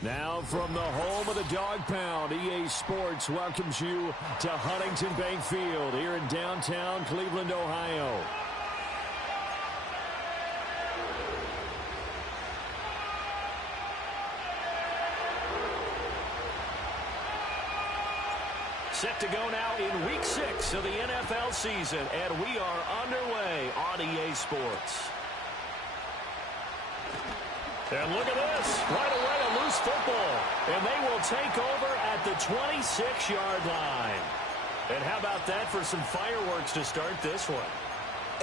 Now from the home of the Dog Pound, EA Sports welcomes you to Huntington Bank Field here in downtown Cleveland, Ohio. Set to go now in Week 6 of the NFL season, and we are underway on EA Sports. And look at this. Right away, a loose football. And they will take over at the 26-yard line. And how about that for some fireworks to start this one?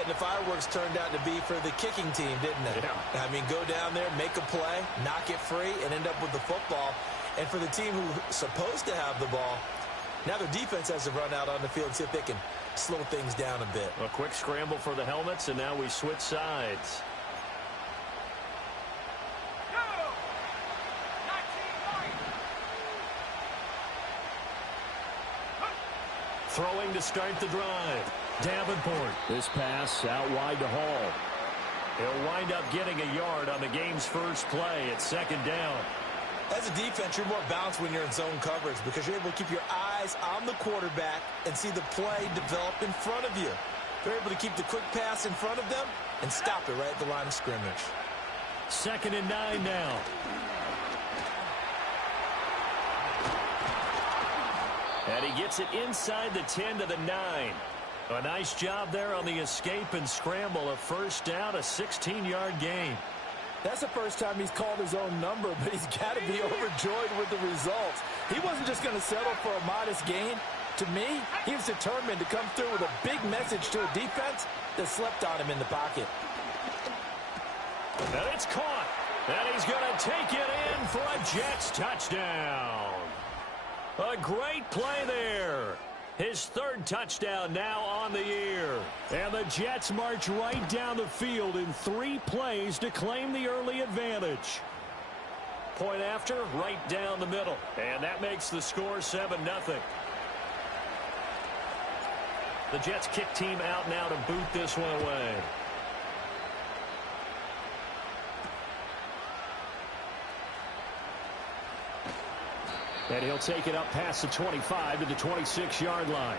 And the fireworks turned out to be for the kicking team, didn't they? Yeah. I mean, go down there, make a play, knock it free, and end up with the football. And for the team who's supposed to have the ball, now their defense has to run out on the field and see if they can slow things down a bit. A quick scramble for the helmets, and now we switch sides. Throwing to start the drive. Davenport. This pass out wide to Hall. He'll wind up getting a yard on the game's first play at second down. As a defense, you're more balanced when you're in zone coverage because you're able to keep your eyes on the quarterback and see the play develop in front of you. They're able to keep the quick pass in front of them and stop it right at the line of scrimmage. 2nd and 9 now. And he gets it inside the 10 to the 9. A nice job there on the escape and scramble. A first down, a 16-yard gain. That's the first time he's called his own number, but he's got to be overjoyed with the results. He wasn't just going to settle for a modest gain. To me, he was determined to come through with a big message to a defense that slept on him in the pocket. And it's caught. And he's going to take it in for a Jets touchdown. A great play there. His third touchdown now on the year. And the Jets march right down the field in 3 plays to claim the early advantage. Point after, right down the middle. And that makes the score 7-0. The Jets kick team out now to boot this one away. And he'll take it up past the 25 to the 26-yard line.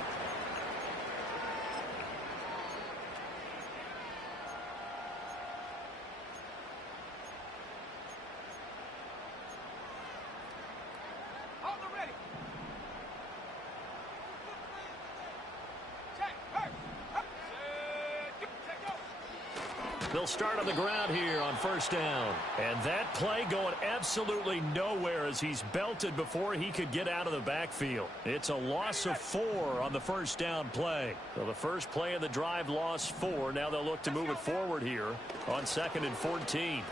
They'll start on the ground here on first down. And that play going absolutely nowhere as he's belted before he could get out of the backfield. It's a loss of 4 on the first down play. So the first play of the drive lost 4. Now they'll look to move it forward here on 2nd and 14.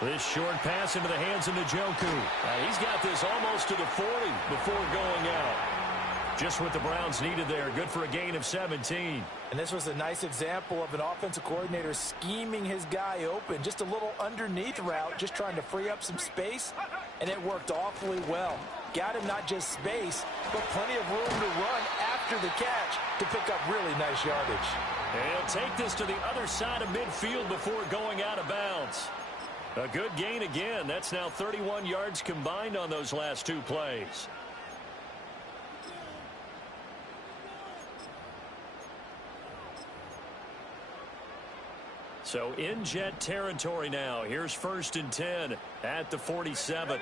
This short pass into the hands of Njoku. He's got this almost to the 40 before going out. Just what the Browns needed there. Good for a gain of 17. And this was a nice example of an offensive coordinator scheming his guy open. Just a little underneath route, just trying to free up some space, and it worked awfully well. Got him not just space, but plenty of room to run after the catch to pick up really nice yardage. And he'll take this to the other side of midfield before going out of bounds. A good gain again. That's now 31 yards combined on those last 2 plays. So in Jet territory now. Here's 1st and 10 at the 47.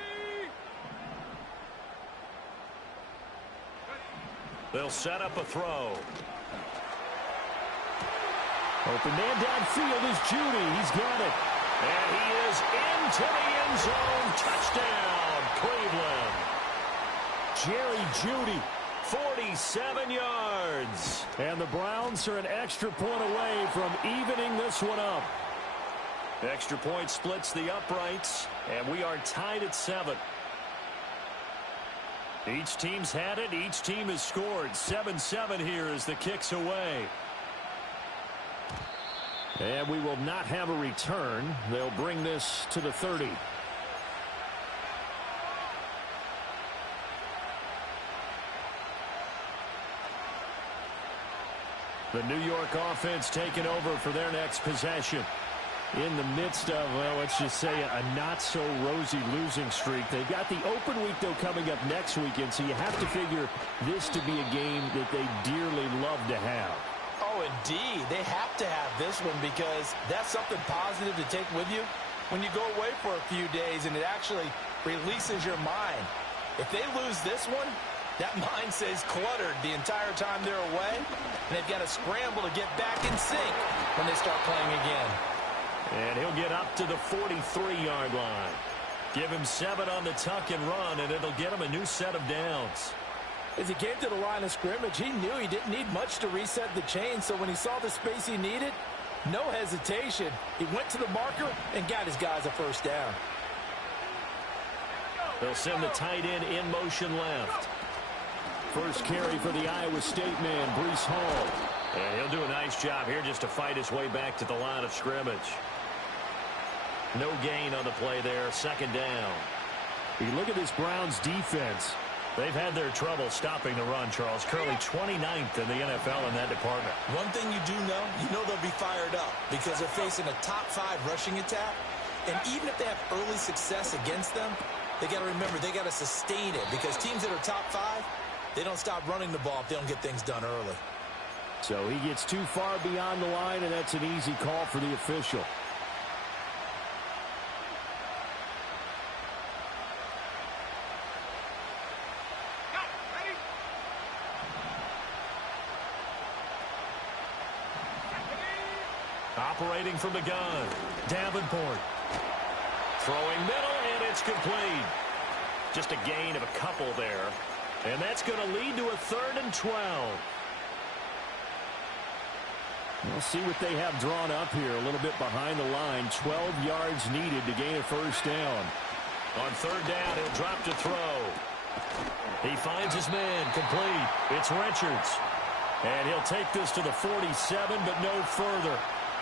They'll set up a throw. Open man downfield is Judy. He's got it. And he is into the end zone. Touchdown, Cleveland. Jerry Judy. 47 yards. And the Browns are an extra point away from evening this one up. Extra point splits the uprights, and we are tied at 7. Each team's had it. Each team has scored. 7-7 here as the kick's away. And we will not have a return. They'll bring this to the 30. The New York offense taking over for their next possession. in the midst of, well, let's just say a not-so-rosy losing streak. They've got the open week, though, coming up next weekend, so you have to figure this to be a game that they dearly love to have. Oh, indeed. They have to have this one because that's something positive to take with you when you go away for a few days, and it actually releases your mind. If they lose this one, that mind stays cluttered the entire time they're away, and they've got to scramble to get back in sync when they start playing again. And he'll get up to the 43-yard line. Give him 7 on the tuck and run, and it'll get him a new set of downs. As he came to the line of scrimmage, he knew he didn't need much to reset the chain, so when he saw the space he needed, no hesitation. He went to the marker and got his guys a first down. They'll send the tight end in motion left. First carry for the Iowa State man, Breece Hall. And he'll do a nice job here just to fight his way back to the line of scrimmage. No gain on the play there, second down. You look at this Browns defense. They've had their trouble stopping the run, Charles. Currently 29th in the NFL in that department. One thing you do know, they'll be fired up because they're facing a top-5 rushing attack. And even if they have early success against them, they got to remember they got to sustain it because teams that are top 5, they don't stop running the ball if they don't get things done early. So he gets too far beyond the line, and that's an easy call for the official. Operating from the gun, Davenport. Throwing middle, and it's complete. Just a gain of a couple there. And that's going to lead to a 3rd and 12. We'll see what they have drawn up here. A little bit behind the line. 12 yards needed to gain a first down. On 3rd down, he'll drop to throw. He finds his man, complete. It's Richards. And he'll take this to the 47, but no further,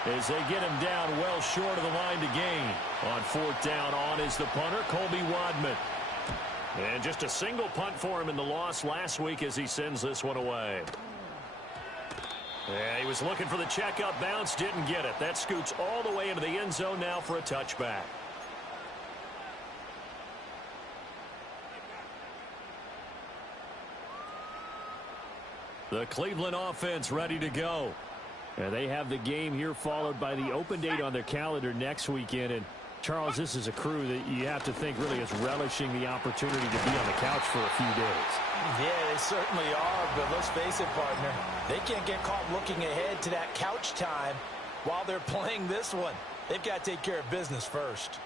as they get him down well short of the line to gain. On 4th down, on is the punter, Colby Wadman. And just a single punt for him in the loss last week as he sends this one away. Yeah, he was looking for the checkup bounce, didn't get it. That scoots all the way into the end zone now for a touchback. The Cleveland offense ready to go. And they have the game here followed by the open date on their calendar next weekend. And Charles, this is a crew that you have to think really is relishing the opportunity to be on the couch for a few days. Yeah, they certainly are, but let's face it, partner. They can't get caught looking ahead to that couch time while they're playing this one. They've got to take care of business first.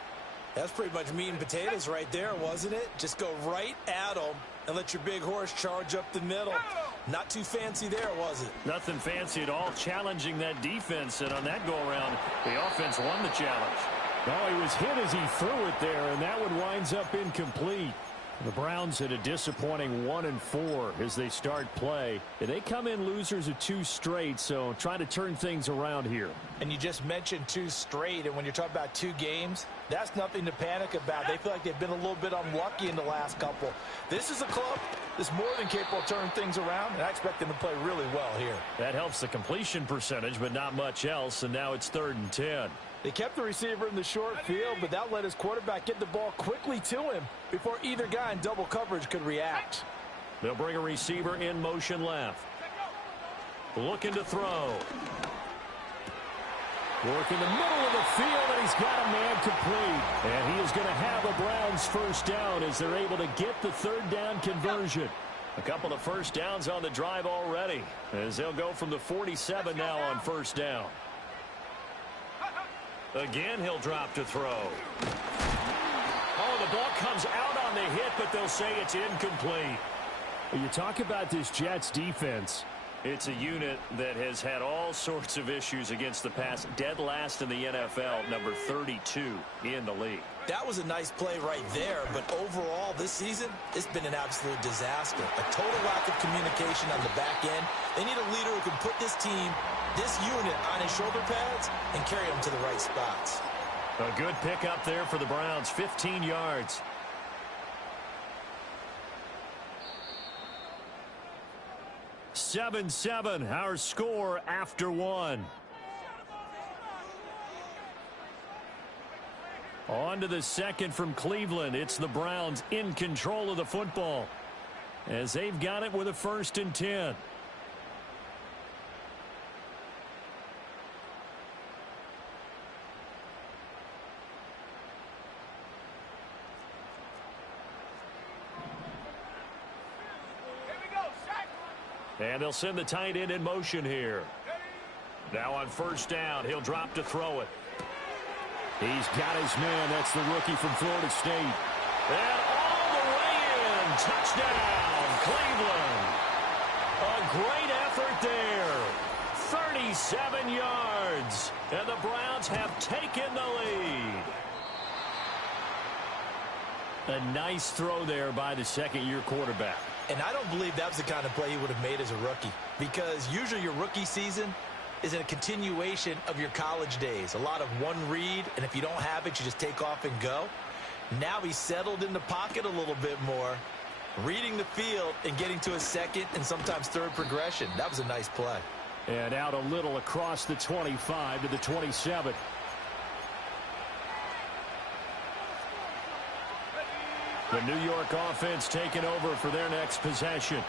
That's pretty much meat and potatoes right there, wasn't it? Just go right at them and let your big horse charge up the middle. Not too fancy there, was it? Nothing fancy at all, challenging that defense. And on that go-around, the offense won the challenge. Oh, he was hit as he threw it there, and that one winds up incomplete. The Browns had a disappointing 1-4 as they start play. They come in losers of 2 straight, so trying to turn things around here. And you just mentioned 2 straight, and when you're talking about 2 games, that's nothing to panic about. They feel like they've been a little bit unlucky in the last couple. This is a club that's more than capable of turning things around, and I expect them to play really well here. That helps the completion percentage, but not much else, and now it's 3rd and 10. They kept the receiver in the short field, but that let his quarterback get the ball quickly to him before either guy in double coverage could react. They'll bring a receiver in motion left. Looking to throw. Work in the middle of the field, and he's got a man complete. And he is going to have a Browns first down as they're able to get the 3rd down conversion. A couple of first downs on the drive already, as they'll go from the 47 now on first down. Again, he'll drop to throw. Oh, the ball comes out on the hit, but they'll say it's incomplete. You talk about this Jets defense. It's a unit that has had all sorts of issues against the pass. Dead last in the NFL, number 32 in the league. That was a nice play right there, but overall this season, it's been an absolute disaster. A total lack of communication on the back end. They need a leader who can put this team, this unit, on his shoulder pads and carry them to the right spots. A good pickup there for the Browns, 15 yards. Seven, our score after 1. On to the second from Cleveland. It's the Browns in control of the football as they've got it with a 1st and 10. And they'll send the tight end in motion here. Now on 1st down, he'll drop to throw it. He's got his man. That's the rookie from Florida State. And all the way in. Touchdown, Cleveland. A great effort there. 37 yards. And the Browns have taken the lead. A nice throw there by the second-year quarterback. And I don't believe that was the kind of play he would have made as a rookie, because usually your rookie season is a continuation of your college days. A lot of one read, and if you don't have it, you just take off and go. Now he's settled in the pocket a little bit more, reading the field and getting to his second and sometimes third progression. That was a nice play. And out a little across the 25 to the 27. The New York offense taking over for their next possession.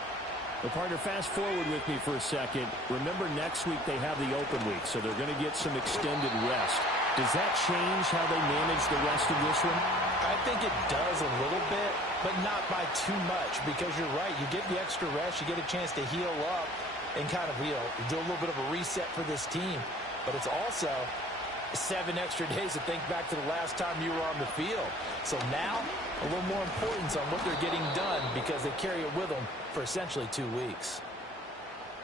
Well, partner, fast forward with me for a second. Remember, next week they have the open week, so they're going to get some extended rest. Does that change how they manage the rest of this one? I think it does a little bit, but not by too much, because you're right. You get the extra rest. You get a chance to heal up and kind of, do a little bit of a reset for this team. But it's also 7 extra days to think back to the last time you were on the field. So now, a little more importance on what they're getting done, because they carry it with them for essentially 2 weeks.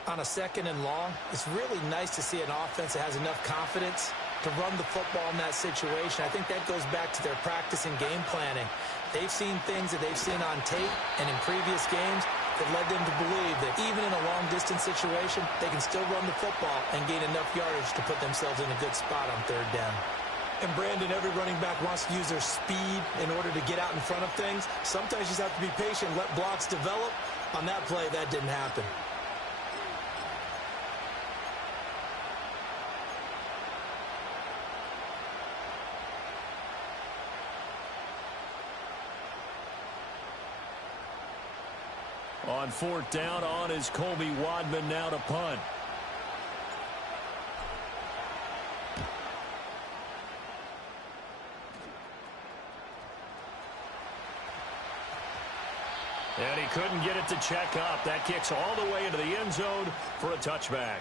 On a 2nd and long, it's really nice to see an offense that has enough confidence to run the football in that situation. I think that goes back to their practice and game planning. They've seen things that they've seen on tape and in previous games that led them to believe that even in a long-distance situation, they can still run the football and gain enough yardage to put themselves in a good spot on 3rd down. And Brandon, every running back wants to use their speed in order to get out in front of things. Sometimes you just have to be patient, let blocks develop. On that play, that didn't happen. On 4th down, on is Colby Wadman now to punt. And he couldn't get it to check up. That kicks all the way into the end zone for a touchback.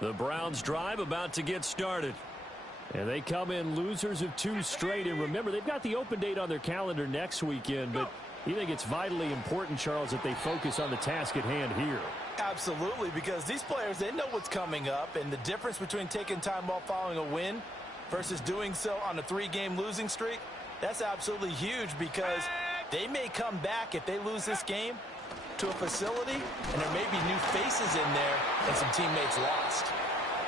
The Browns drive about to get started. And they come in losers of 2 straight. And remember, they've got the open date on their calendar next weekend. But you think it's vitally important, Charles, that they focus on the task at hand here? Absolutely, because these players, they know what's coming up. And the difference between taking time off following a win versus doing so on a 3-game losing streak, that's absolutely huge, because they may come back if they lose this game to a facility, and there may be new faces in there and some teammates lost.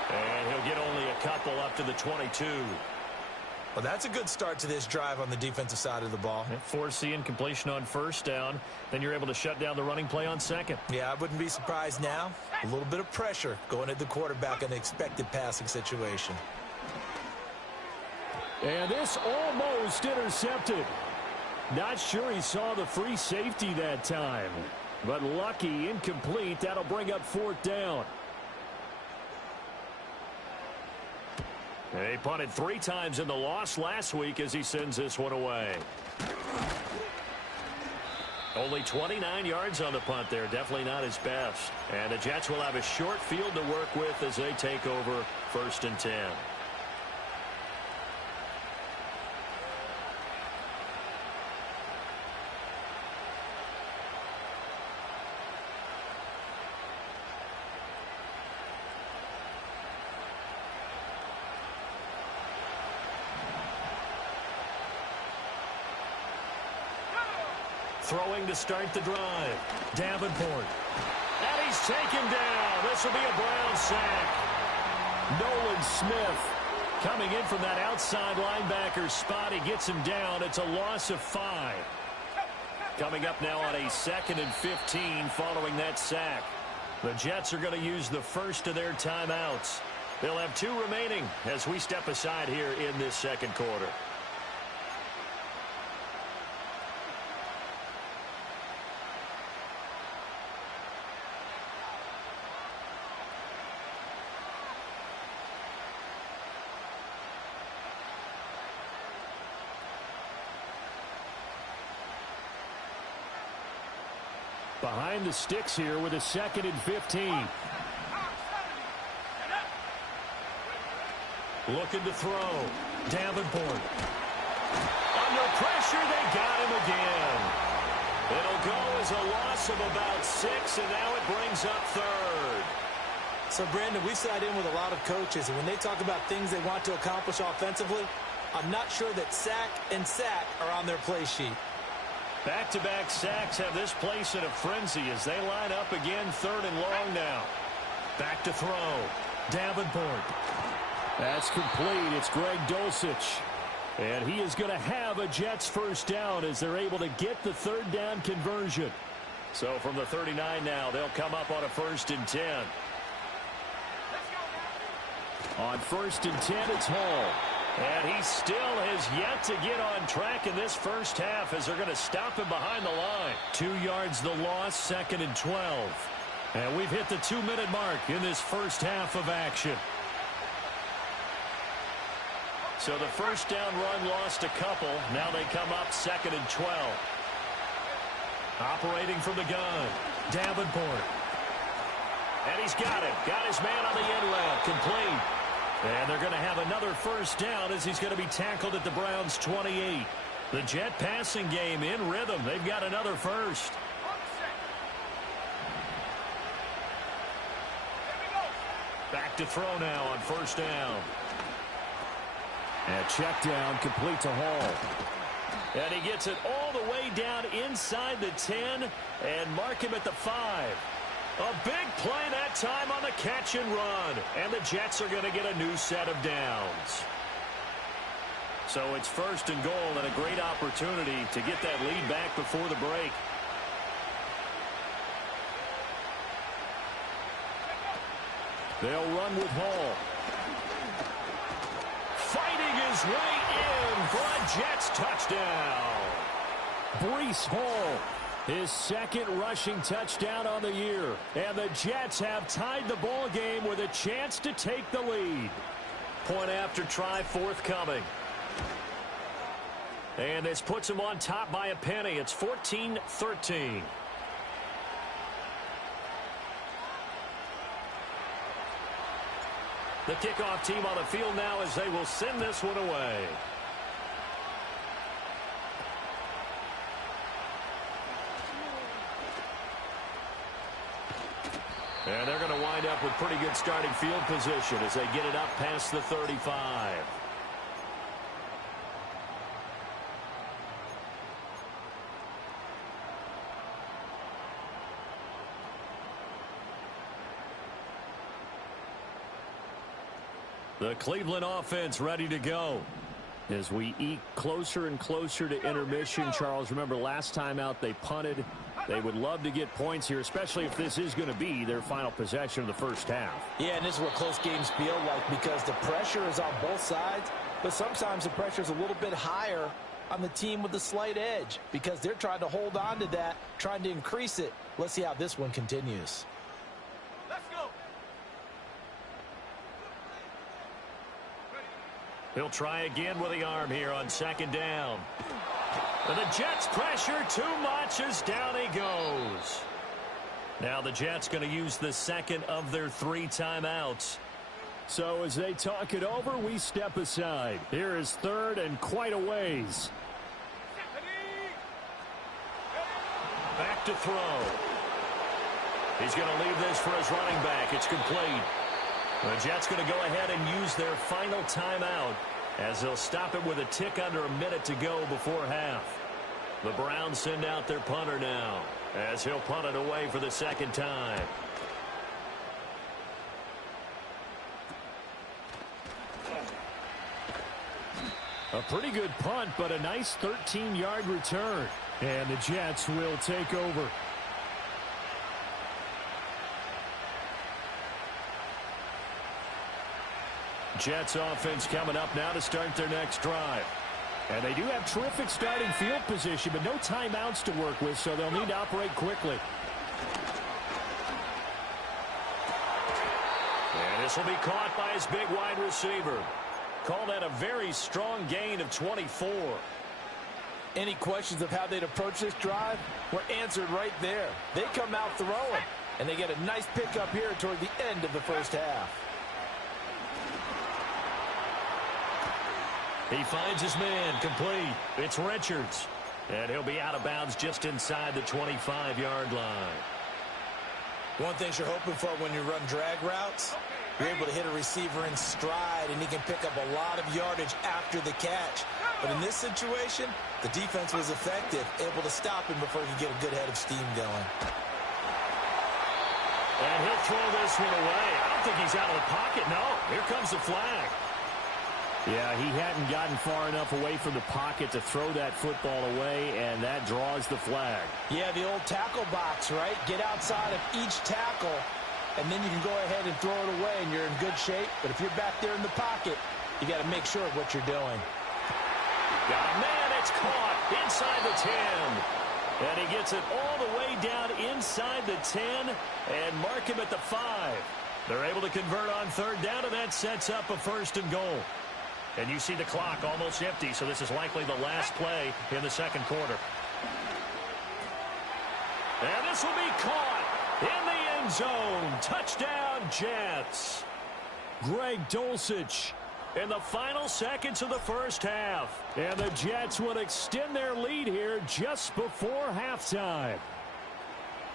And he'll get only a couple up to the 22. Well, that's a good start to this drive on the defensive side of the ball. Force the incompletion on 1st down. Then you're able to shut down the running play on 2nd. Yeah, I wouldn't be surprised now. A little bit of pressure going at the quarterback in an expected passing situation. And this almost intercepted. Not sure he saw the free safety that time. But lucky, incomplete. That'll bring up 4th down. He punted 3 times in the loss last week as he sends this one away. Only 29 yards on the punt there. Definitely not his best. And the Jets will have a short field to work with as they take over 1st and 10. Throwing to start the drive. Davenport. And he's taken down. This will be a Brown sack. Nolan Smith coming in from that outside linebacker spot. He gets him down. It's a loss of 5. Coming up now on a 2nd and 15 following that sack. The Jets are going to use the first of their timeouts. They'll have 2 remaining as we step aside here in this second quarter. Behind the sticks here with a 2nd and 15. Looking to throw. Davenport. Under pressure, they got him again. It'll go as a loss of about 6, and now it brings up 3rd. So, Brandon, we sat in with a lot of coaches, and when they talk about things they want to accomplish offensively, I'm not sure that sack and sack are on their play sheet. Back-to-back sacks have this place in a frenzy as they line up again 3rd and long now. Back to throw. Davenport. That's complete. It's Greg Dulcich. And he is going to have a Jets first down as they're able to get the 3rd down conversion. So from the 39 now, they'll come up on a 1st and 10. On 1st and 10, it's Hall. And he still has yet to get on track in this first half as they're going to stop him behind the line. 2 yards the loss, 2nd and 12. And we've hit the 2-minute mark in this first half of action. So the first down run lost a couple. Now they come up 2nd and 12. Operating from the gun, Davenport. And he's got it. Got his man on the inlet. Complete. And they're going to have another first down as he's going to be tackled at the Browns' 28. The Jet passing game in rhythm. They've got another first. Back to throw now on 1st down. And check down complete to Hall. And he gets it all the way down inside the 10 and mark him at the 5. A big play that time on the catch and run. And the Jets are going to get a new set of downs. So it's 1st and goal and a great opportunity to get that lead back before the break. They'll run with Hall. Fighting his way in for a Jets touchdown. Breece Hall. His 2nd rushing touchdown on the year. And the Jets have tied the ball game with a chance to take the lead. Point after try forthcoming. And this puts them on top by a penny. It's 14-13. The kickoff team on the field now as they will send this one away. And they're going to wind up with pretty good starting field position as they get it up past the 35. The Cleveland offense ready to go. As we eke closer and closer to intermission, Charles, remember last time out they punted. They would love to get points here, especially if this is going to be their final possession of the first half. Yeah, and this is what close games feel like because the pressure is on both sides, but sometimes the pressure is a little bit higher on the team with the slight edge because they're trying to hold on to that, trying to increase it. Let's see how this one continues. Let's go. He'll try again with the arm here on 2nd down. And the Jets pressure too much as down he goes. Now the Jets going to use the 2nd of their 3 timeouts. So as they talk it over, we step aside. Here is 3rd and quite a ways. Back to throw. He's going to leave this for his running back. It's complete. The Jets going to go ahead and use their final timeout as they'll stop it with a tick under a minute to go before half. The Browns send out their punter now as he'll punt it away for the 2nd time. A pretty good punt, but a nice 13-yard return. And the Jets will take over. Jets offense coming up now to start their next drive. And they do have terrific starting field position, but no timeouts to work with, so they'll need to operate quickly. And this will be caught by his big wide receiver. Call that a very strong gain of 24. Any questions of how they'd approach this drive were answered right there. They come out throwing, and they get a nice pickup here toward the end of the first half. He finds his man complete. It's Richards. And he'll be out of bounds just inside the 25-yard line. One thing you're hoping for when you run drag routes, you're able to hit a receiver in stride, and he can pick up a lot of yardage after the catch. But in this situation, the defense was effective, able to stop him before he could get a good head of steam going. And he'll throw this one away. I don't think he's out of the pocket. No, here comes the flag. Yeah, he hadn't gotten far enough away from the pocket to throw that football away, and that draws the flag. Yeah, the old tackle box, right? Get outside of each tackle, and then you can go ahead and throw it away, and you're in good shape. But if you're back there in the pocket, you got to make sure of what you're doing. Got a man, it's caught inside the 10. And he gets it all the way down inside the 10 and mark him at the 5. They're able to convert on third down, and that sets up a first and goal. And you see the clock almost empty, so this is likely the last play in the second quarter. And this will be caught in the end zone. Touchdown, Jets. Greg Dulcich in the final seconds of the first half. And the Jets would extend their lead here just before halftime.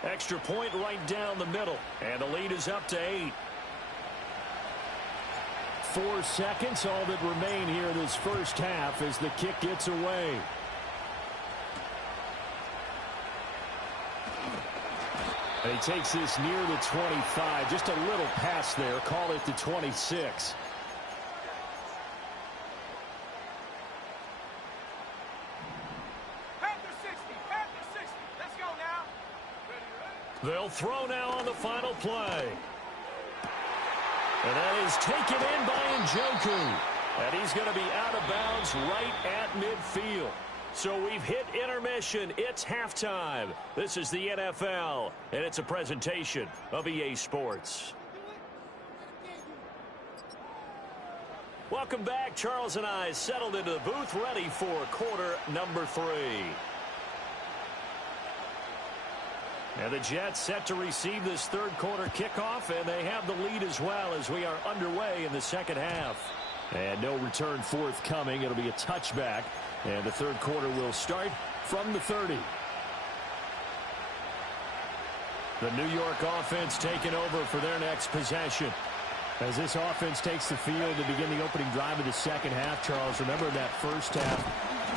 Extra point right down the middle, and the lead is up to 8. 4 seconds, all that remain here this first half as the kick gets away. And he takes this near the 25, just a little pass there, call it the 26. Let's go now. They'll throw now on the final play. And that is taken in by Njoku. And he's going to be out of bounds right at midfield. So we've hit intermission. It's halftime. This is the NFL, and it's a presentation of EA Sports. Welcome back. Charles and I settled into the booth, ready for quarter number 3. And the Jets set to receive this third quarter kickoff, and they have the lead as well as we are underway in the second half. And no return forthcoming. It'll be a touchback, and the third quarter will start from the 30. The New York offense taking over for their next possession. As this offense takes the field to begin the opening drive of the second half, Charles, remember that first half,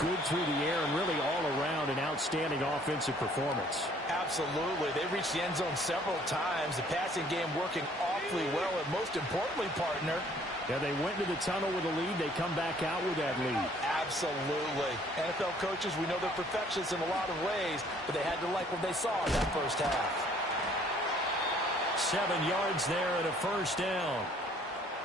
good through the air and really all around an outstanding offensive performance. Absolutely. They reached the end zone several times. The passing game working awfully well, and most importantly, partner, yeah, they went to the tunnel with a lead. They come back out with that lead. Absolutely. NFL coaches, we know they're perfectionists in a lot of ways, but they had to like what they saw in that first half. 7 yards there and a first down.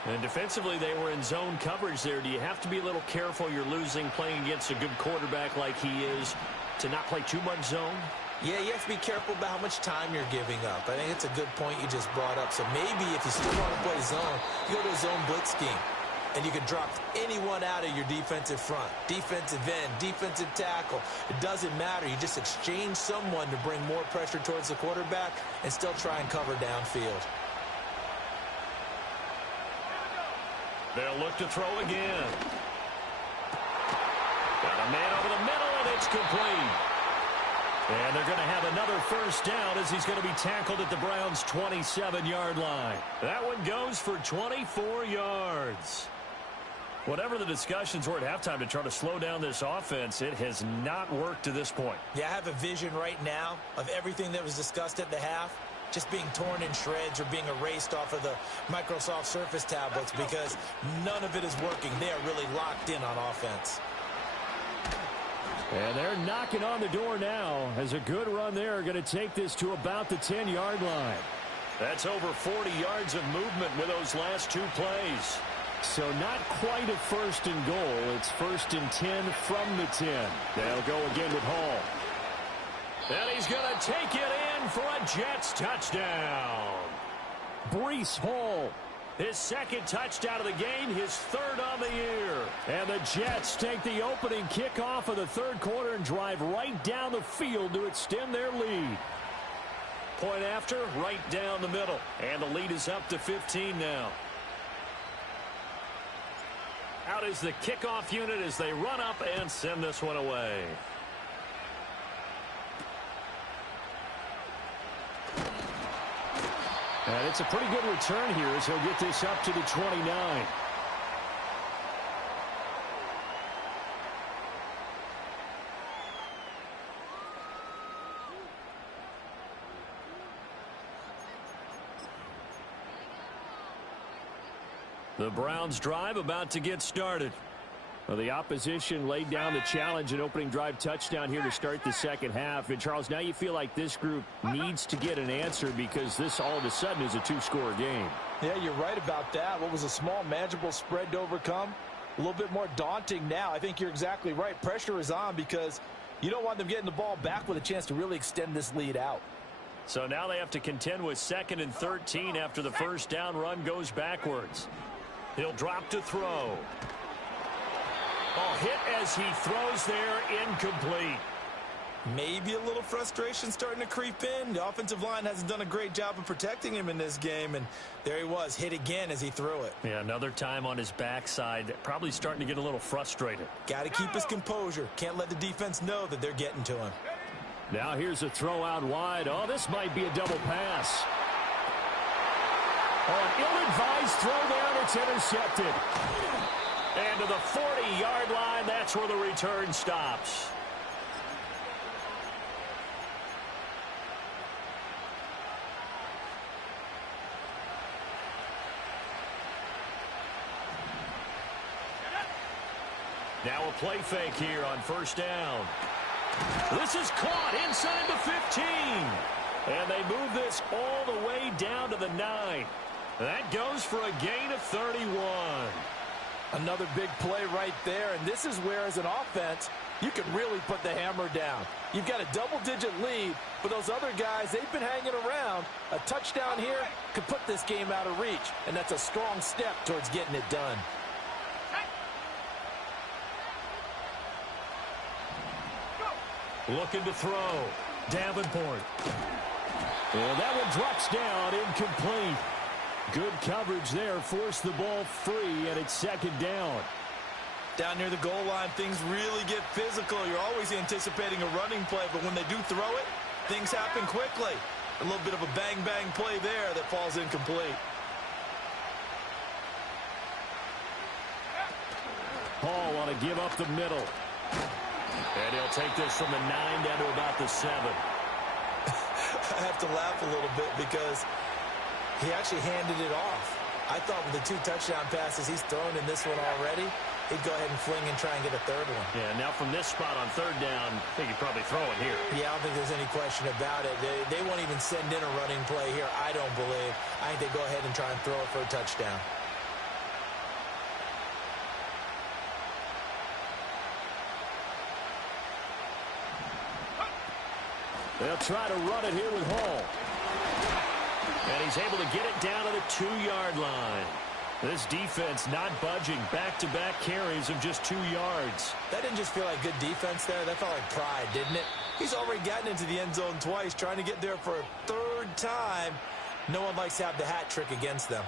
And defensively, they were in zone coverage there. Do you have to be a little careful? You're losing playing against a good quarterback like he is to not play too much zone? Yeah, you have to be careful about how much time you're giving up. I think it's a good point you just brought up. So maybe if you still want to play zone, you go to a zone blitz scheme. And you can drop anyone out of your defensive front. Defensive end, defensive tackle. It doesn't matter. You just exchange someone to bring more pressure towards the quarterback and still try and cover downfield. They'll look to throw again. Got a man over the middle, and it's complete. And they're going to have another first down as he's going to be tackled at the Browns' 27-yard line. That one goes for 24 yards. Whatever the discussions were at halftime to try to slow down this offense, it has not worked to this point. Yeah, I have a vision right now of everything that was discussed at the half just being torn in shreds or being erased off of the Microsoft Surface tablets because none of it is working. They are really locked in on offense. And they're knocking on the door now as a good run there going to take this to about the 10-yard line. That's over 40 yards of movement with those last 2 plays. So not quite a 1st and goal. It's 1st and 10 from the 10. They'll go again with Hall. And he's going to take it in for a Jets touchdown. Breece Hall. His 2nd touchdown of the game, his 3rd on the year. And the Jets take the opening kickoff of the 3rd quarter and drive right down the field to extend their lead. Point after, right down the middle. And the lead is up to 15 now. Out is the kickoff unit as they run up and send this one away. And it's a pretty good return here as he'll get this up to the 29. The Browns drive about to get started. Well, the opposition laid down the challenge and opening drive touchdown here to start the 2nd half. And, Charles, now you feel like this group needs to get an answer because this all of a sudden is a 2-score game. Yeah, you're right about that. What was a small, manageable spread to overcome? A little bit more daunting now. I think you're exactly right. Pressure is on because you don't want them getting the ball back with a chance to really extend this lead out. So now they have to contend with 2nd and 13 after the 1st down run goes backwards. He'll drop to throw. Hit as he throws there, incomplete. Maybe a little frustration starting to creep in. The offensive line hasn't done a great job of protecting him in this game, and there he was, hit again as he threw it. Yeah, another time on his backside, probably starting to get a little frustrated. Got to keep his composure. Can't let the defense know that they're getting to him. Now here's a throw out wide. Oh, this might be a double pass. Oh, an ill-advised throw there, and it's intercepted. And to the 40-yard line, that's where the return stops. Now a play fake here on 1st down. This is caught inside the 15. And they move this all the way down to the 9. That goes for a gain of 31. Another big play right there, and this is where, as an offense, you can really put the hammer down. You've got a double-digit lead, but those other guys, they've been hanging around. A touchdown here could put this game out of reach, and that's a strong step towards getting it done. Looking to throw. Davenport. Well, that one drops down, incomplete. Good coverage there, forced the ball free, and it's 2nd down. Down near the goal line, things really get physical. You're always anticipating a running play, but when they do throw it, things happen quickly. A little bit of a bang-bang play there that falls incomplete. Hall want to give up the middle. And he'll take this from the 9 down to about the 7. I have to laugh a little bit because he actually handed it off. I thought with the 2 touchdown passes he's thrown in this one already, he'd go ahead and fling and try and get a 3rd one. Yeah, now from this spot on 3rd down, I think he'd probably throw it here. Yeah, I don't think there's any question about it. They won't even send in a running play here, I don't believe. I think they go ahead and try and throw it for a touchdown. They'll try to run it here with Hall. And he's able to get it down to the 2-yard line. This defense not budging. Back-to-back carries of just 2 yards. That didn't just feel like good defense there. That felt like pride, didn't it? He's already gotten into the end zone twice, trying to get there for a 3rd time. No one likes to have the hat trick against them.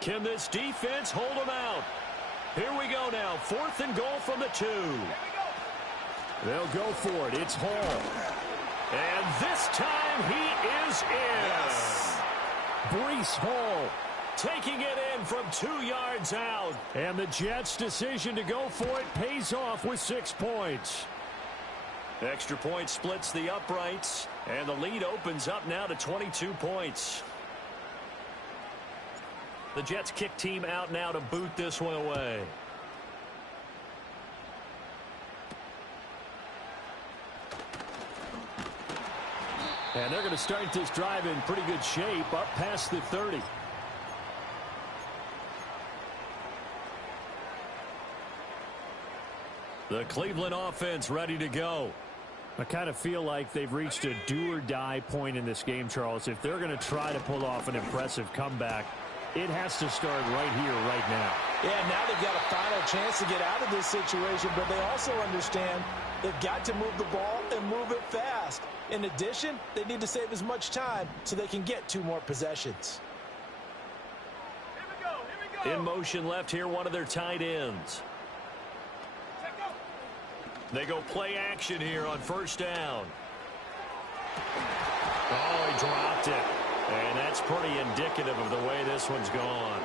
Can this defense hold them out? Here we go now. 4th and goal from the 2. They'll go for it. It's Hall. And this time he is in. Yes. Breece Hall taking it in from 2 yards out. And the Jets' decision to go for it pays off with 6 points. Extra point splits the uprights. And the lead opens up now to 22 points. The Jets kick team out now to boot this one away. And they're going to start this drive in pretty good shape, up past the 30. The Cleveland offense ready to go. I kind of feel like they've reached a do-or-die point in this game, Charles. If they're going to try to pull off an impressive comeback, it has to start right here, right now. Yeah, now they've got a final chance to get out of this situation, but they also understand they've got to move the ball and move it fast. In addition, they need to save as much time so they can get 2 more possessions. Here we go. In motion left here, one of their tight ends. They go play action here on first down. Oh, he dropped it. And that's pretty indicative of the way this one's gone.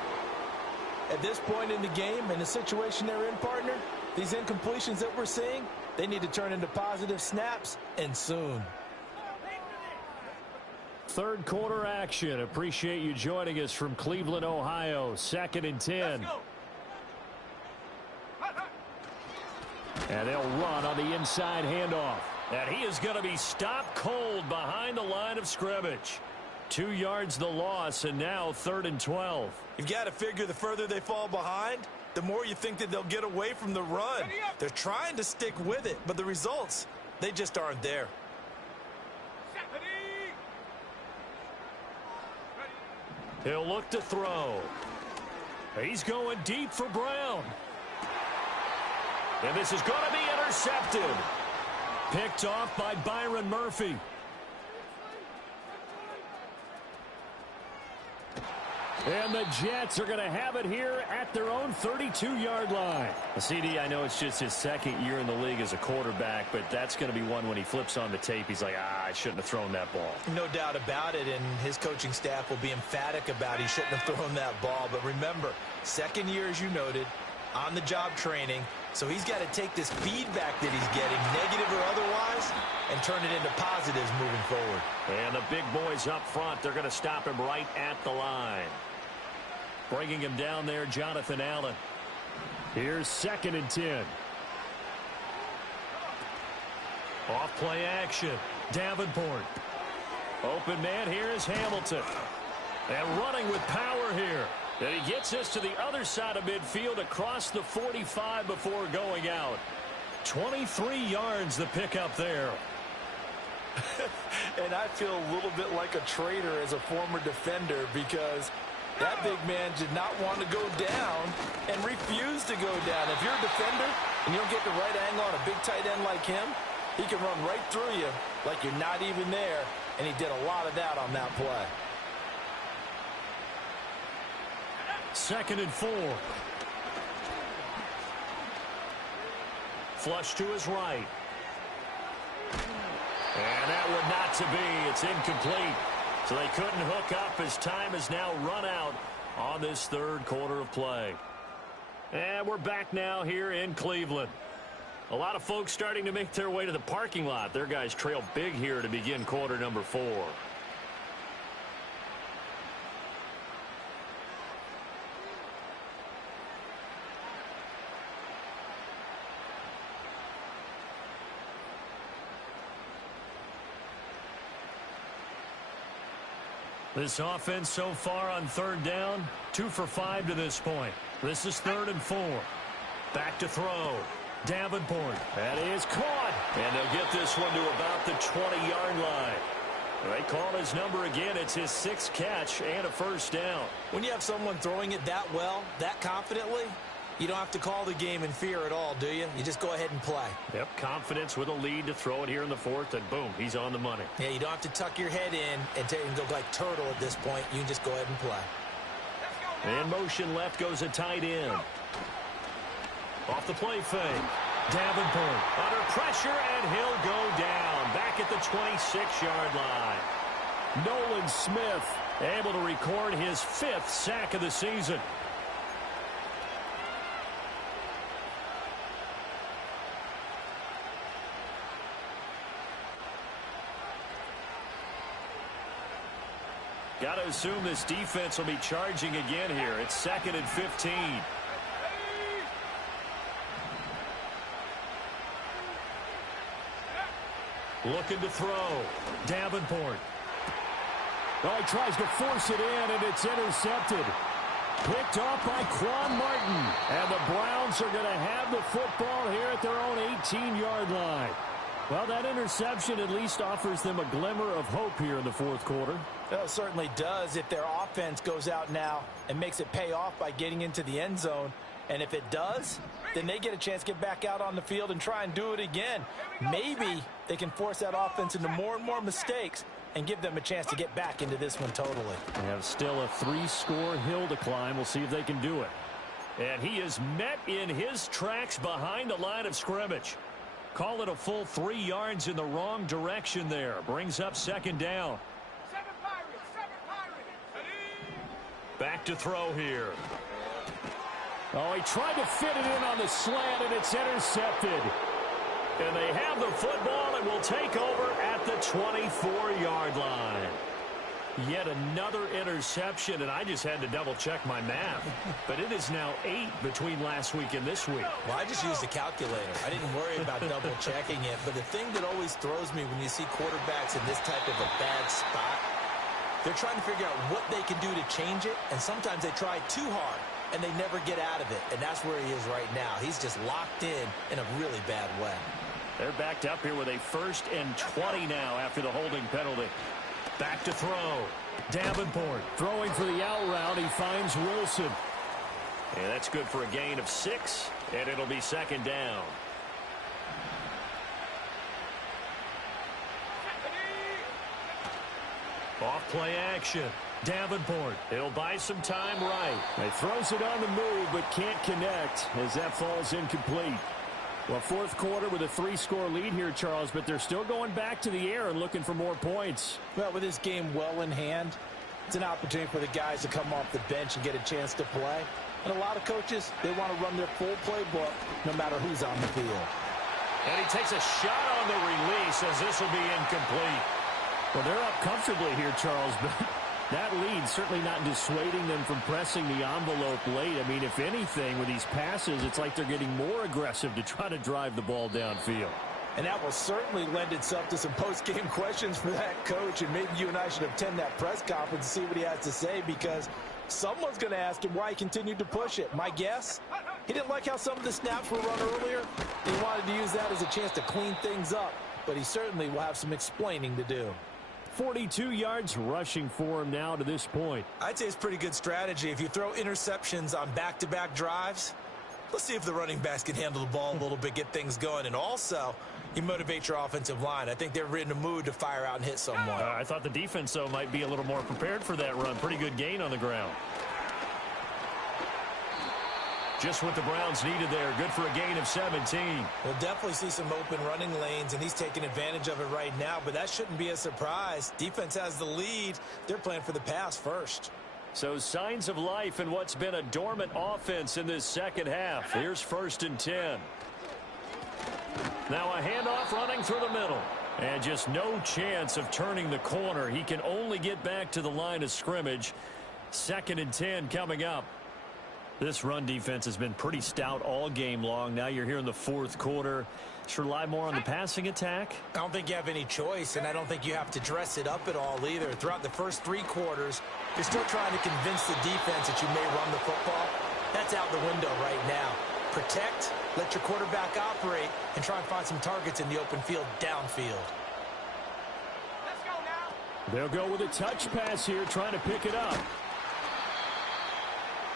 At this point in the game, in the situation they're in, partner, these incompletions that we're seeing, they need to turn into positive snaps, and soon. Third quarter action. Appreciate you joining us from Cleveland, Ohio. 2nd and 10. And they'll run on the inside handoff. And he is going to be stopped cold behind the line of scrimmage. 2 yards the loss, and now 3rd and 12. You've got to figure the further they fall behind, the more you think that they'll get away from the run. They're trying to stick with it, but the results, they just aren't there. He'll look to throw. He's going deep for Brown. And this is going to be intercepted. Picked off by Byron Murphy. And the Jets are going to have it here at their own 32-yard line. CD, I know it's just his 2nd year in the league as a quarterback, but that's going to be one when he flips on the tape. He's like, I shouldn't have thrown that ball. No doubt about it, and his coaching staff will be emphatic about he shouldn't have thrown that ball. But remember, 2nd year, as you noted, on-the-job training. So he's got to take this feedback that he's getting, negative or otherwise, and turn it into positives moving forward. And the big boys up front, they're going to stop him right at the line. Bringing him down there, Jonathan Allen. Here's 2nd and 10. Off play action. Davenport. Open man here is Hamilton. And running with power here. And he gets us to the other side of midfield across the 45 before going out. 23 yards the pickup there. And I feel a little bit like a traitor as a former defender because that big man did not want to go down and refused to go down. If you're a defender and you don't get the right angle on a big tight end like him, he can run right through you like you're not even there, and he did a lot of that on that play. 2nd and 4. Flush to his right. And that would not to be. It's incomplete. So they couldn't hook up as time has now run out on this 3rd quarter of play. And we're back now here in Cleveland. A lot of folks starting to make their way to the parking lot. Their guys trail big here to begin quarter number 4. This offense so far on 3rd down, 2 for 5 to this point. This is 3rd and 4. Back to throw. Davenport. That is caught. And they'll get this one to about the 20-yard line. They call his number again. It's his 6th catch and a 1st down. When you have someone throwing it that well, that confidently, you don't have to call the game in fear at all, do you? You just go ahead and play. Yep, confidence with a lead to throw it here in the 4th, and boom, he's on the money. Yeah, you don't have to tuck your head in and go like turtle at this point. You can just go ahead and play. In motion left goes a tight end. Off the play fake. Davenport under pressure, and he'll go down. Back at the 26-yard line. Nolan Smith able to record his 5th sack of the season. Got to assume this defense will be charging again here. It's 2nd and 15. Looking to throw. Davenport. Oh, he tries to force it in, and it's intercepted. Picked off by Quan Martin. And the Browns are going to have the football here at their own 18-yard line. Well, that interception at least offers them a glimmer of hope here in the fourth quarter. Well, it certainly does if their offense goes out now and makes it pay off by getting into the end zone. And if it does, then they get a chance to get back out on the field and try and do it again. Maybe they can force that offense into more and more mistakes and give them a chance to get back into this one totally. They have still a 3-score hill to climb. We'll see if they can do it. And he is met in his tracks behind the line of scrimmage. Call it a full 3 yards in the wrong direction there. Brings up 2nd down. Back to throw here. Oh, he tried to fit it in on the slant, and it's intercepted. And they have the football and will take over at the 24-yard line. Yet another interception, and I just had to double-check my math. But it is now 8 between last week and this week. Well, I just used a calculator. I didn't worry about double-checking it. But the thing that always throws me when you see quarterbacks in this type of a bad spot, they're trying to figure out what they can do to change it, and sometimes they try too hard, and they never get out of it. And that's where he is right now. He's just locked in a really bad way. They're backed up here with a 1st and 20 now after the holding penalty. Back to throw. Davenport throwing for the out route. He finds Wilson. And that's good for a gain of 6, and it'll be 2nd down. Off play action. Davenport. He'll buy some time right. He throws it on the move but can't connect as that falls incomplete. Well, fourth quarter with a 3-score lead here, Charles, but they're still going back to the air and looking for more points. Well, with this game well in hand, it's an opportunity for the guys to come off the bench and get a chance to play. And a lot of coaches, they want to run their full playbook no matter who's on the field. And he takes a shot on the release as this will be incomplete. Well, they're up comfortably here, Charles, but that lead certainly not dissuading them from pressing the envelope late. I mean, if anything, with these passes, it's like they're getting more aggressive to try to drive the ball downfield. And that will certainly lend itself to some post-game questions for that coach. And maybe you and I should attend that press conference and see what he has to say, because someone's going to ask him why he continued to push it. My guess, he didn't like how some of the snaps were run earlier. He wanted to use that as a chance to clean things up. But he certainly will have some explaining to do. 42 yards rushing for him now to this point. I'd say it's pretty good strategy. If you throw interceptions on back-to-back drives, let's see if the running backs can handle the ball a little bit, get things going. And also, you motivate your offensive line. I think they're in a mood to fire out and hit someone. I thought the defense, though, might be a little more prepared for that run. Pretty good gain on the ground. Just what the Browns needed there. Good for a gain of 17. We'll definitely see some open running lanes, and he's taking advantage of it right now, but that shouldn't be a surprise. Defense has the lead. They're playing for the pass first. So signs of life in what's been a dormant offense in this second half. Here's 1st and 10. Now a handoff running through the middle. And just no chance of turning the corner. He can only get back to the line of scrimmage. 2nd and 10 coming up. This run defense has been pretty stout all game long. Now you're here in the fourth quarter. Should rely more on the passing attack? I don't think you have any choice, and I don't think you have to dress it up at all either. Throughout the first 3 quarters, you're still trying to convince the defense that you may run the football. That's out the window right now. Protect, let your quarterback operate, and try and find some targets in the open field downfield. Let's go now. They'll go with a touch pass here, trying to pick it up.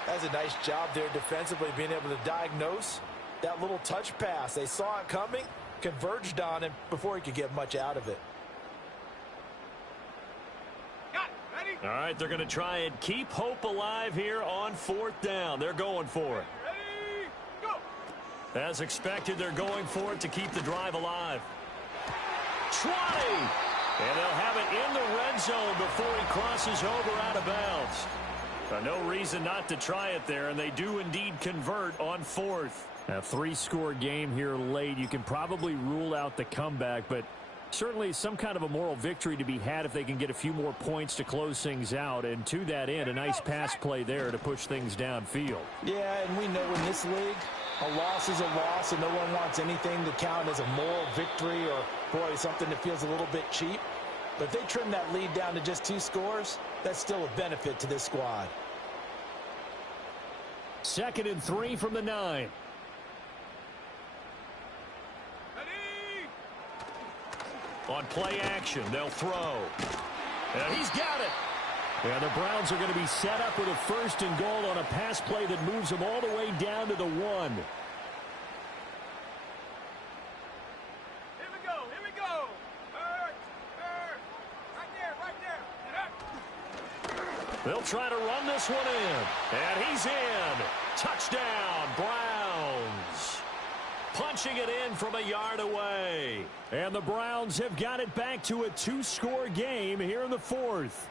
That's a nice job there defensively, being able to diagnose that little touch pass. They saw it coming, converged on him before he could get much out of it. Got it. Ready? All right, they're going to try and keep hope alive here on 4th down. They're going for it. Ready? Go. As expected, they're going for it to keep the drive alive. 20! And they'll have it in the red zone before he crosses over out of bounds. No reason not to try it there, and they do indeed convert on 4th. A 3-score game here late. You can probably rule out the comeback, but Certainly some kind of a moral victory to be had if they can get a few more points to close things out. And to that end, a nice pass play there to push things downfield. Yeah, and we know in this league, a loss is a loss, and no one wants anything to count as a moral victory or, boy, something that feels a little bit cheap. But if they trim that lead down to just 2 scores, that's still a benefit to this squad. 2nd and 3 from the 9. On play action, they'll throw. And he's got it. And the Browns are going to be set up with a 1st and goal on a pass play that moves them all the way down to the 1. Here we go. Here we go. Right there. They'll try to run this one in. And he's in. Touchdown, Browns. Punching it in from a yard away. And the Browns have got it back to a 2-score game here in the 4th.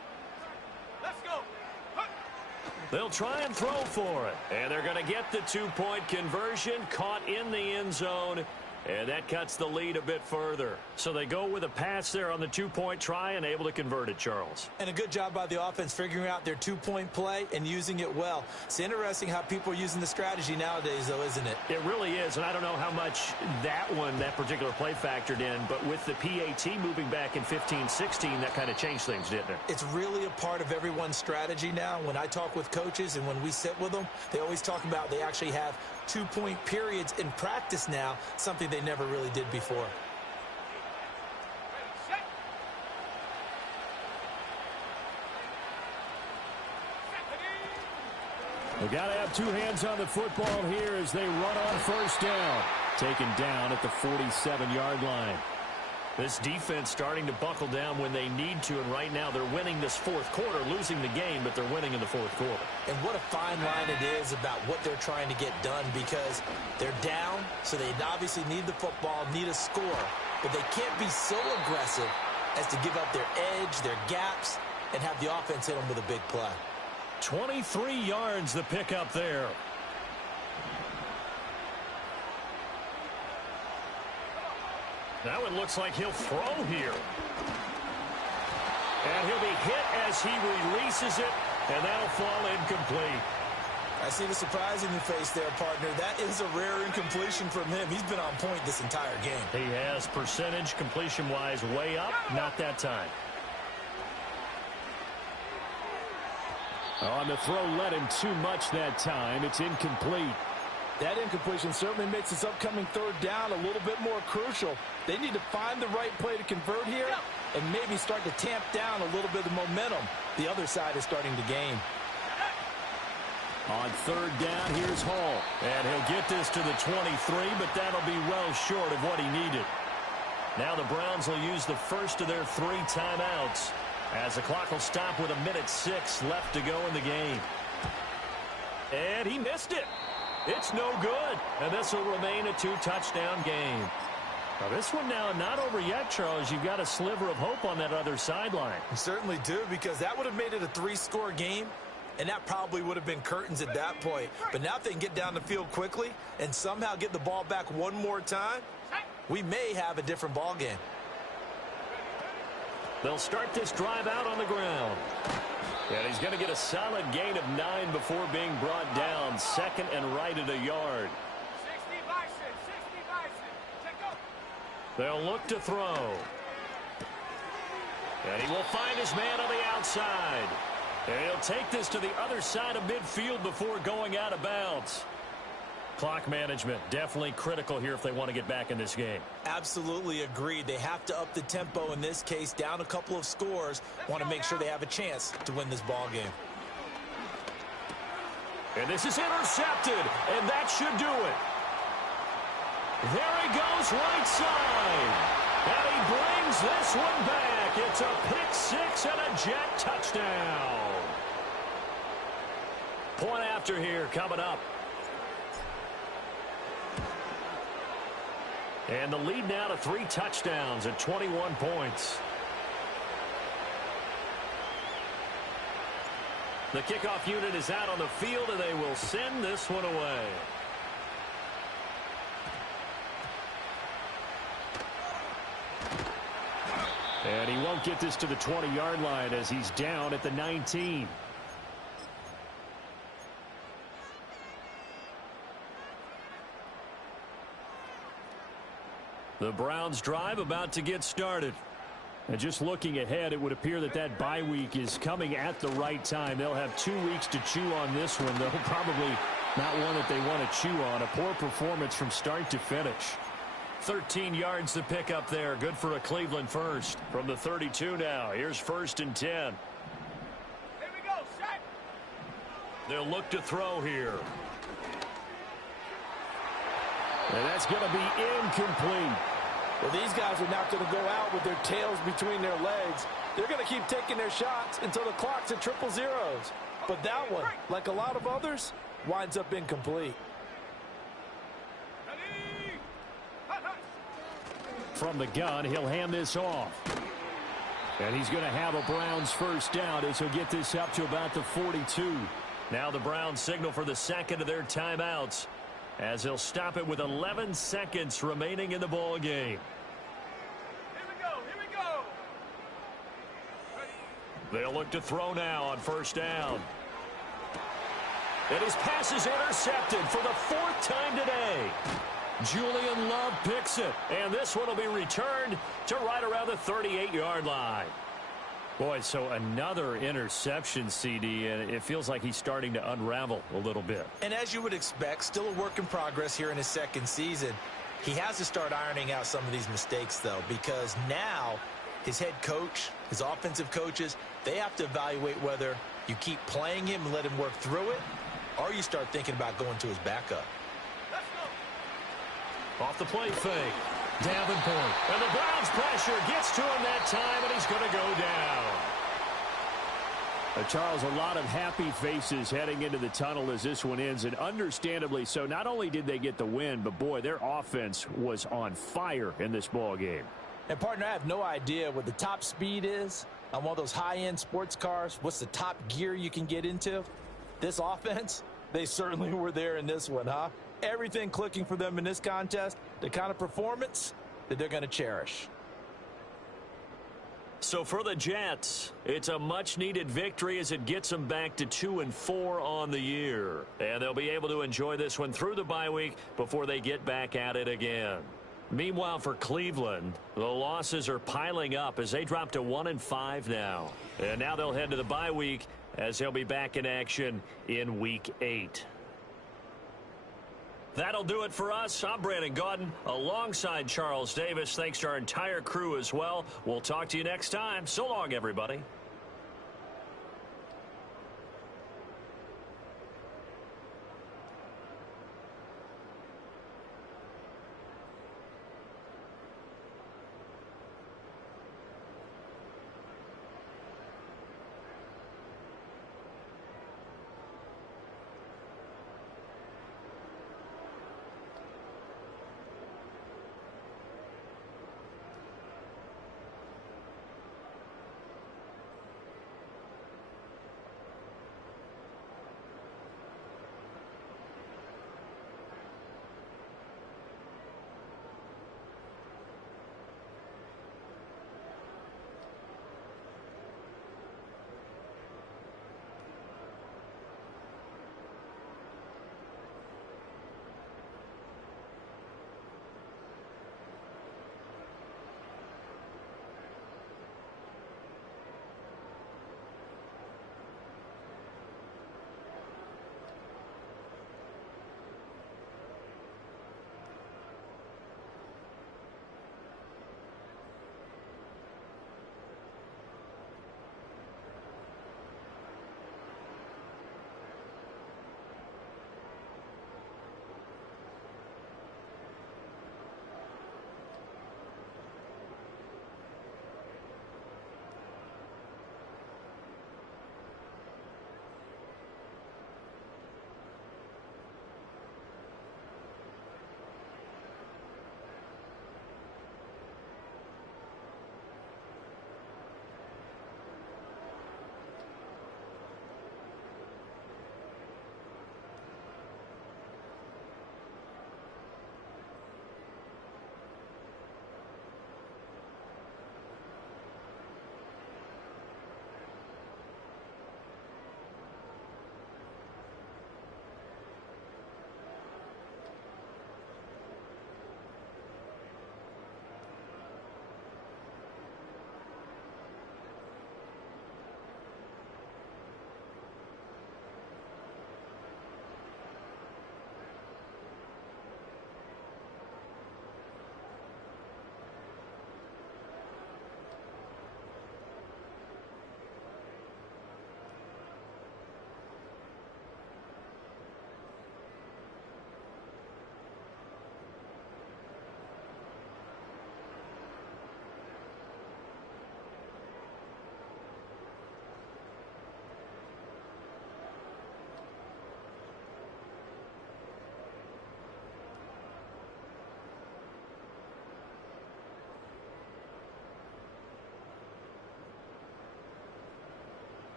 Let's go. They'll try and throw for it. And they're going to get the 2-point conversion, caught in the end zone. And that cuts the lead a bit further. So they go with a pass there on the 2-point try and able to convert it, Charles. And a good job by the offense figuring out their 2-point play and using it well. It's interesting how people are using the strategy nowadays, though, isn't it? It really is, and I don't know how much that particular play factored in, but with the PAT moving back in 15-16, that kind of changed things, didn't it? It's really a part of everyone's strategy now. When I talk with coaches and when we sit with them, they always talk about they actually have 2-point periods in practice now, something they never really did before. They got to have 2 hands on the football here as they run on 1st down. Taken down at the 47-yard line. This defense starting to buckle down when they need to, and right now they're winning this 4th quarter, losing the game, but they're winning in the 4th quarter. And what a fine line it is about what they're trying to get done, because they're down, so they obviously need the football, need a score, but they can't be so aggressive as to give up their edge, their gaps, and have the offense hit them with a big play. 23 yards the pickup there. Now it looks like he'll throw here. And he'll be hit as he releases it, and that'll fall incomplete. I see the surprise in your face there, partner. That is a rare incompletion from him. He's been on point this entire game. He has percentage completion-wise way up, not that time. On the throw, let him too much that time. It's incomplete. That incompletion certainly makes this upcoming 3rd down a little bit more crucial. They need to find the right play to convert here and maybe start to tamp down a little bit of momentum the other side is starting to gain. On 3rd down, here's Hall. And he'll get this to the 23, but that'll be well short of what he needed. Now the Browns will use the first of their 3 timeouts as the clock will stop with 1:06 left to go in the game. And he missed it. It's no good. And this will remain a 2-touchdown game. Now this one now not over yet, Charles. You've got a sliver of hope on that other sideline. You certainly do, because that would have made it a 3-score game, and that probably would have been curtains at that point. But now if they can get down the field quickly and somehow get the ball back one more time, we may have a different ball game. They'll start this drive out on the ground. And he's going to get a solid gain of 9 before being brought down. 2nd and right at a yard. 60 Bison. Check up. They'll look to throw. And he will find his man on the outside. And he'll take this to the other side of midfield before going out of bounds. Clock management definitely critical here if they want to get back in this game. Absolutely agreed. They have to up the tempo in this case, down a couple of scores. Want to make sure they have a chance to win this ball game. And this is intercepted, and that should do it. There he goes right side. And he brings this one back. It's a pick-6 and a Jet touchdown. Point after here coming up. And the lead now to 3 touchdowns at 21 points. The kickoff unit is out on the field, and they will send this one away. And he won't get this to the 20-yard line as he's down at the 19. The Browns drive about to get started. And just looking ahead, it would appear that that bye week is coming at the right time. They'll have 2 weeks to chew on this one, though probably not one that they want to chew on. A poor performance from start to finish. 13 yards to pick up there. Good for a Cleveland first. From the 32 now. Here's 1st and 10. Here we go, set. They'll look to throw here. And that's going to be incomplete. Well, these guys are not going to go out with their tails between their legs. They're going to keep taking their shots until the clock's at 000. But that one, like a lot of others, winds up incomplete. Ready? From the gun, he'll hand this off. And he's going to have a Browns first down as he'll get this up to about the 42. Now the Browns signal for the second of their timeouts, as he'll stop it with 11 seconds remaining in the ball game. Here we go, here we go. They'll look to throw now on 1st down. And his pass is intercepted for the 4th time today. Julian Love picks it, and this one will be returned to right around the 38-yard line. Boy, so another interception, CD, and it feels like he's starting to unravel a little bit. And as you would expect, still a work in progress here in his second season. He has to start ironing out some of these mistakes, though, because now his head coach, his offensive coaches, they have to evaluate whether you keep playing him and let him work through it, or you start thinking about going to his backup. Let's go. Off the play fake. Davenport. And the Browns pressure gets to him that time, and he's going to go down. Charles, a lot of happy faces heading into the tunnel as this one ends, and understandably so. Not only did they get the win, but boy, their offense was on fire in this ball game. And partner, I have no idea what the top speed is on one of those high-end sports cars. What's the top gear you can get into? This offense, they certainly were there in this one, huh? Everything clicking for them in this contest, the kind of performance that they're going to cherish. So for the Jets, it's a much-needed victory as it gets them back to 2-4 on the year. And they'll be able to enjoy this one through the bye week before they get back at it again. Meanwhile, for Cleveland, the losses are piling up as they drop to 1-5 now. And now they'll head to the bye week as they'll be back in action in Week 8. That'll do it for us. I'm Brandon Gaudin alongside Charles Davis. Thanks to our entire crew as well. We'll talk to you next time. So long, everybody.